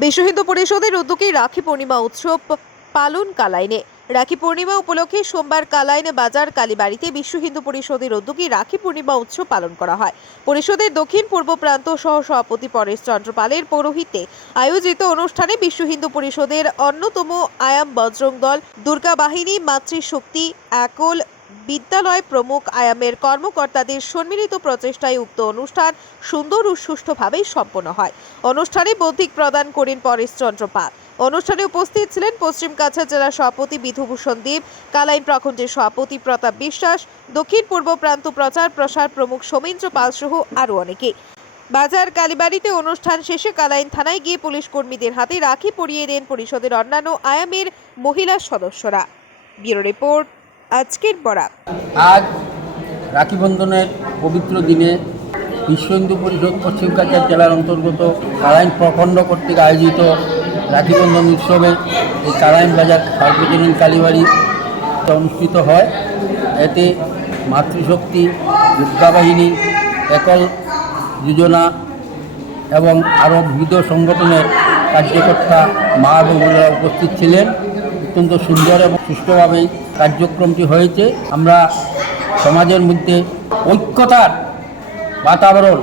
বিশ্ব হিন্দু পরিষদের উদ্যোগে রাখি পূর্ণিমা উৎসব পালন কালাইনে রাখি পূর্ণিমা উপলক্ষে সোমবার কালাইন বাজার কালীবাড়িতে বিশ্ব হিন্দু পরিষদের উদ্যোগে রাখি পূর্ণিমা উৎসব পালন করা হয়। পরিষদের দক্ষিণ, পূর্ব প্রান্ত সহ সভাপতি পরেশ চন্দ্র পালের পৌরোহিত্যে আয়োজিত অনুষ্ঠানে বিশ্ব হিন্দু পরিষদের অন্যতম আয়াম বজরং দল, দুর্গা বাহিনী মাতৃশক্তি একল বিদ্যালয় প্রমুখ আয়ামের কর্মকর্তাদের সম্মিলিত প্রচেষ্টায় উক্ত অনুষ্ঠান সুন্দর ও সুষ্ঠুভাবে সম্পন্ন হয়। অনুষ্ঠানে বৌদ্ধিক প্রদান করেন পরেশ চন্দ্র পাল। অনুষ্ঠানে উপস্থিত ছিলেন পশ্চিম কাছাড় জেলা সভাপতি বিধুভূষণ দেব কালাইন প্রখণ্ডের সভাপতি প্রতাপ বিশ্বাস, দক্ষিণ পূর্ব প্রান্ত প্রচার প্রসার প্রমুখ সৌমেন্দ্র পাল সহ আরও অনেকে বাজার কালীবাড়িতে অনুষ্ঠান শেষে কালাইন থানায় গিয়ে পুলিশ কর্মীদের হাতে রাখি পরিয়ে দেন পরিষদের অন্যান্য আয়ামের মহিলা সদস্যরা। ব্যুরো রিপোর্ট, আজকের বরাক আজ রাখি বন্ধনের পবিত্র দিনে বিশ্ব হিন্দু পরিষদ পশ্চিম কাছাড় জেলার অন্তর্গত কালাইন প্রখণ্ড কর্তৃক আয়োজিত রাখি বন্ধন উৎসবে এই কালাইন বাজার সার্বজনীন কালীবাড়ি অনুষ্ঠিত হয়। এতে মাতৃশক্তি বাহিনী একল যোজনা এবং আরও বিবিধ সংগঠনের কার্যকর্তা মা বোনেরা উপস্থিত ছিলেন। অত্যন্ত সুন্দর এবং সুষ্ঠুভাবেই কার্যক্রমটি হয়েছে। আমরা সমাজের মধ্যে ঐক্যতার বাতাবরণ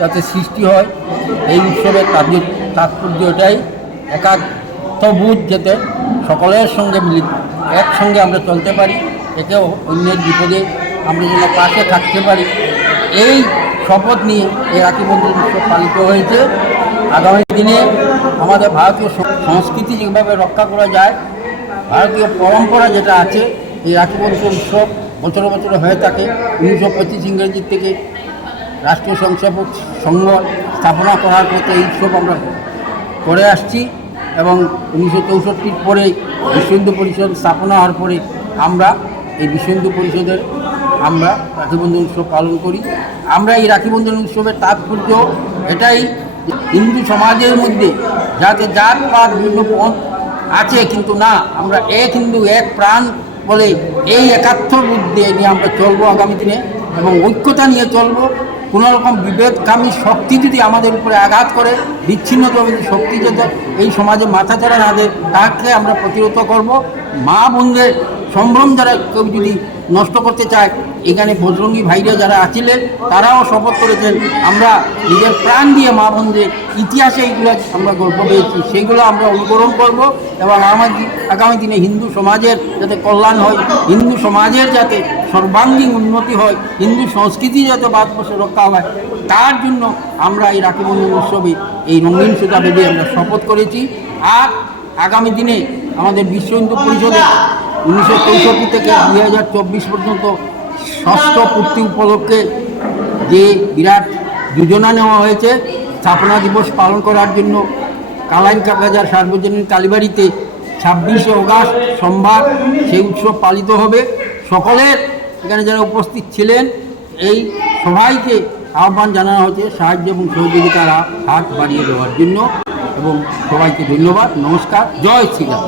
যাতে সৃষ্টি হয়, এই উৎসবের তাৎ তাৎপর্য এটাই। একাত্মবোধ যাতে সকলের সঙ্গে মিলিত, একসঙ্গে আমরা চলতে পারি একে অন্যের বিপদে আমরা যেন পাশে থাকতে পারি, এই শপথ নিয়ে এই রাখি বন্ধন উৎসব পালিত হয়েছে। আগামী দিনে আমাদের ভারতীয় সংস্কৃতি যেভাবে রক্ষা করা যায়, ভারতীয় পরম্পরা যেটা আছে, এই রাখি বন্ধন উৎসব বছর বছর হয়ে থাকে। উনিশশো পঁচিশ ইংরেজির থেকে রাষ্ট্রীয় সংসদ সংঘ স্থাপনা করার মতো এই উৎসব আমরা করে আসছি। এবং উনিশশো চৌষট্টির পরে বিশ্ব হিন্দু পরিষদ স্থাপনা হওয়ার পরে আমরা এই বিশ্ব হিন্দু পরিষদের আমরা রাখিবন্ধন উৎসব পালন করি। আমরা এই রাখিবন্ধন উৎসবের তাৎপর্য এটাই, হিন্দু সমাজের মধ্যে যাতে জাত পাত বিভিন্ন পথ আছে কিন্তু না, আমরা এক হিন্দু, এক প্রাণ বলে এই একাত্ম বুদ্ধি নিয়ে আমরা চলবো আগামী দিনে এবং ঐক্যতা নিয়ে চলবো। কোনো রকম বিভেদকামী শক্তি যদি আমাদের উপরে আঘাত করে, বিচ্ছিন্নতাবাদী শক্তি যদি এই সমাজে মাথা ছাড়া না দেয়, তাকে আমরা প্রতিরোধ করব। মা বোনদের সম্ভ্রম যারা কেউ যদি নষ্ট করতে চায়, এখানে বজরঙ্গী ভাইরা যারা আছিলেন, তারাও শপথ করেছেন, আমরা নিজের প্রাণ দিয়ে মা বোনদের ইতিহাসে এইগুলো আমরা গল্প পেয়েছি। সেইগুলো আমরা অনুকরণ করব এবং আমার আগামী দিনে হিন্দু সমাজের যাতে কল্যাণ হয়, হিন্দু সমাজের যাতে সর্বাঙ্গীন উন্নতি হয়, হিন্দু সংস্কৃতি যাতে ভারতবর্ষে রক্ষা হয়, তার জন্য আমরা এই রাখি বন্ধন উৎসবে এই রঙিন সুতা বেঁধে আমরা শপথ করেছি। আর আগামী দিনে আমাদের বিশ্ব হিন্দু পরিষদে উনিশশো চৌষট্টি থেকে দুই হাজার চব্বিশ পর্যন্ত ষষ্ঠ পূর্তি উপলক্ষে যে বিরাট যোজনা নেওয়া হয়েছে, স্থাপনা দিবস পালন করার জন্য কালাইন বাজার সার্বজনীন কালীবাড়িতে ছাব্বিশে অগাস্ট সোমবার সেই উৎসব পালিত হবে। সকলের এখানে যারা উপস্থিত ছিলেন, এই সবাইকে আহ্বান জানানো হয়েছে সাহায্য এবং সহযোগিতার হাত বাড়িয়ে দেওয়ার জন্য এবং সবাইকে ধন্যবাদ, নমস্কার জয় শ্রীরাম।